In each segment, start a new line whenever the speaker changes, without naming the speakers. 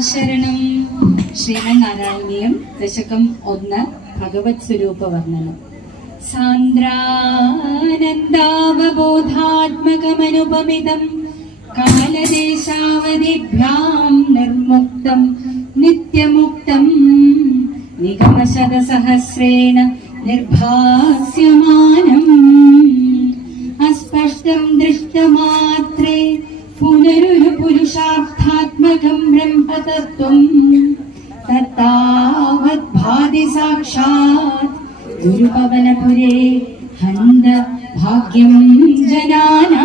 ശരണം ശ്രീമന്നാരായണീയം ദശകം ഒന്ന് ഭഗവത് സ്വരൂപ വർണനം സാന്ദ്രാനന്ദാവബോധാത്മകമനുപമിതം. കാലദേശാവധിഭ്യാം നിർമുക്തം. നിത്യമുക്തം. നിഗമശതസഹസ്രേണ നിർഭാസ്യമാനം. അസ്പഷ്ടം ദൃഷ്ടമാത്രേ. പുനരുരു പുരുഷാർത്ഥാത്മകം ബ്രഹ്മതത്വം തത്താവത് ഭാതി സാക്ഷാത് ഗുരുപവനപുരേ ഹന്ത ഭാഗ്യം ജനാനാം.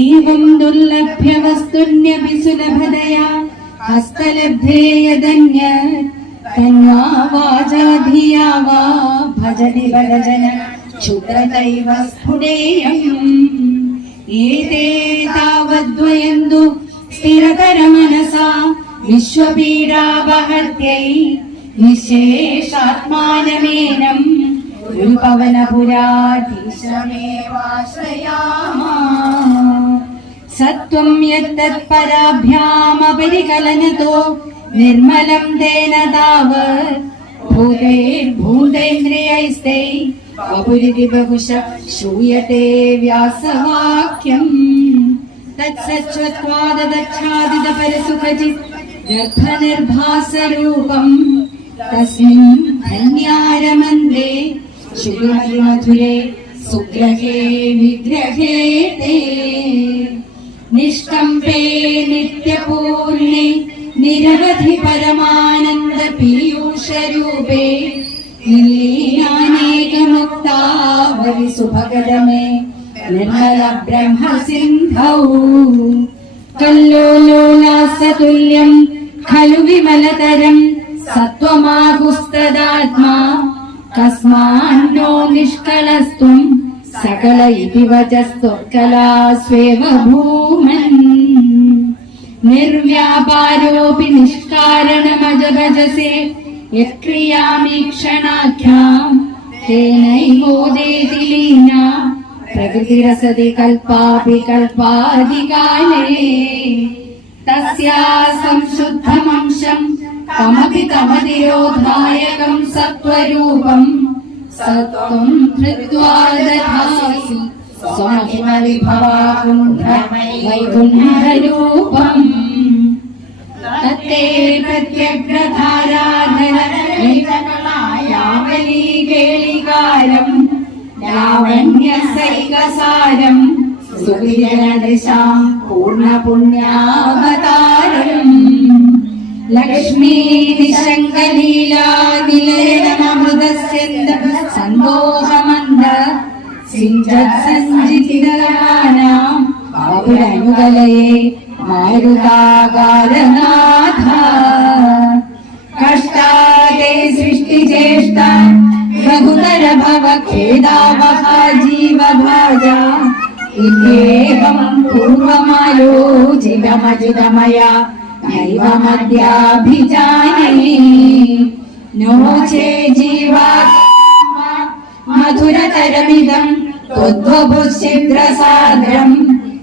ഏവം ദുർലഭ്യ വസ്തുന്യപി സുലഭതയാ ഹസ്തലബ്ധേ യദന്യ തന്വാ വാചാ ധിയാ വാ ഭജതി വരജന ക്ഷുദ്രതൈവ സ്ഫുടേയം ഏതേ മനസാ സ്ഥിരതരമനസാ നിശേഷാത്മാനമേനം ഒരു ഗുരുപവനപുരാധീശമേവാശ്രയാമാ. സത്വം യത്തത്പരാഭ്യാമപരികലനതോ നിർമ്മലം തേന താവത് ഭൂതൈർഭൂതേന്ദ്രിയൈസ്തൈ ബഹുശ ശൂയത്തെ വ്യാസവാക്യം. തത്സച്ഛത്വാദച്ഛാദിത പരസുഖജിത് ഗർഭനിർഭാസരൂപം തസ്മിൻ ധന്യാരമന്ദേ ശുഭമധുരേ സുഗ്രഹേ വിഗ്രഹേ തേ നിഷ്കമ്പേ നിത്യപൂർണേ നിരവധി പരമാനന്ദ പീയൂഷരൂപേ നിലീനാനേകമുക്താവരി സുഭഗതമേ നിർമ്മല ബ്രഹ്മ സിന്ധൗ കല്ലോലോലാസതുല്യം ഖലു വിമലതരം സത്വമാഹുസ്തദാത്മാ കസ്മാന്നോ നിഷ്കളസ്ത്വം സകല ഇതി വചസ്ത്വക്കലാസ്വേവ ഭൂമൻ നിർവ്യാപാരോപി നിഷ്കാരണമജഭജസേ യക്രിയാമീക്ഷണാഖ്യാം തേനൈവോദേതി ലീന പ്രകൃതിരസതി കൽപ്പാപി കൽപ്പാധികാലേ തസ്യാ സംശുദ്ധമംശം കമപി കമതിരോധായകം സത്വരൂപം സത്വം ധൃത്വാ ദധാസി സ്വമഹിമ വിഭവാകുണ്ഠ വൈകുണ്ഠരൂപം. തത്തേ പ്രത്യഗ്രധാരാധനയാവലീ ലാവണ്യസൈകസാരം സുവിജനദിശാം പൂർണപുണ്യാവതാരം ലക്ഷ്മീ നിശങ്കലീലാനിലയമൃതസ്യന്ത സന്തോഷമന്ദ സിഞ്ചത്സഞ്ചിതിരാനാം ബാബുരനുകലയെ മാരുതാകാരനാഥ. കഷ്ടാതെ സൃഷ്ടിചേഷ്ട ബഹുതര ഭവ ഖേദാവഹ ജീവഭാജ ഇത്യേവം പൂർവമാലോചിതമജിതമയ നൈവമദ്യാഭിജാനേ നോ ചേ ജീവാത്മാ മധുരതരമിദം त्वद्वभुच्छिद्रसाद्रम्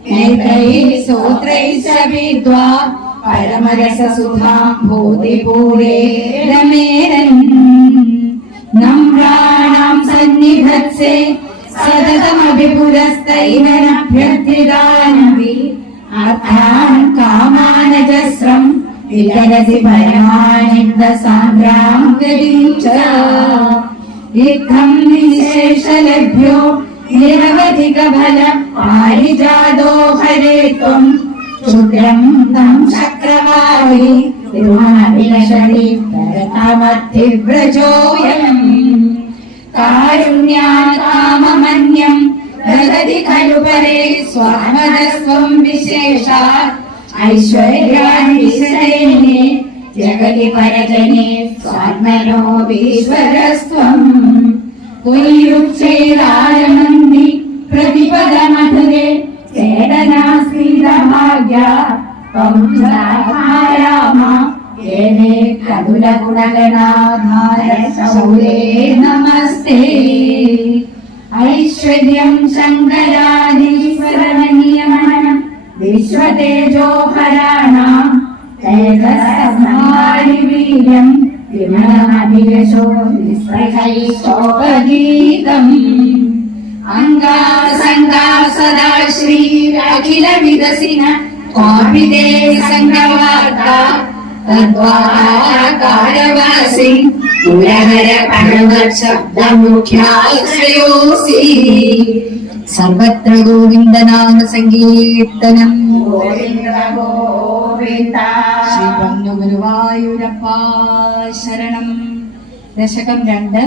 नैत्रैः सोत्रैश्च विद्वा परमरससुधाम् भूतिपूरे रमेरन् नम्राणाम् सन्निधत्से सततमभिपुरस्तैरनभ्यर्थितानपि अर्थान् कामानजस्रम् वितरति परमानन्दसान्द्राम् गतिम् च इत्थम् विशेषलभ्यो निरवधिकफल पारिजातो हरे त्वम् क्षुद्रम् तम् चक्रवारि കാരുണ്യാമന്യം ദദതി ഖലു പരേ സ്വാമനസ്വം വിശേഷാത് ഐശ്വര്യാൻവിസേനെ ജഗതി പരജനെ സ്വാത്മനോ ഈശ്വരസ്വം പുല്യുക്ഷൈരാരമന്തി പ്രതിപദ മധുരെ ചേതനാ ശ്രീതഭാഗ്യ പംസാരാമ येने कदुलगुणगणाधार शौले नमस्ते ऐश्वर्यं शङ्कराधीश्वरमणीयमणं विश्वतेजोपराणां चैतसम्माणिवीर्यं विमलमभियशो निःसहैशोपगीतम् अङ्गासङ्गा सदा श्रीरखिलविदसिन कोऽपि ते सङ्गम തദ്വാകാരവാസി പുരഹര
സർവത്ര ഗോവിന്ദനാമ സങ്കീർത്തനം ശ്രീ പന്നു ഗുരുവായൂരപ്പ ശരണം. ദശകം രണ്ട്.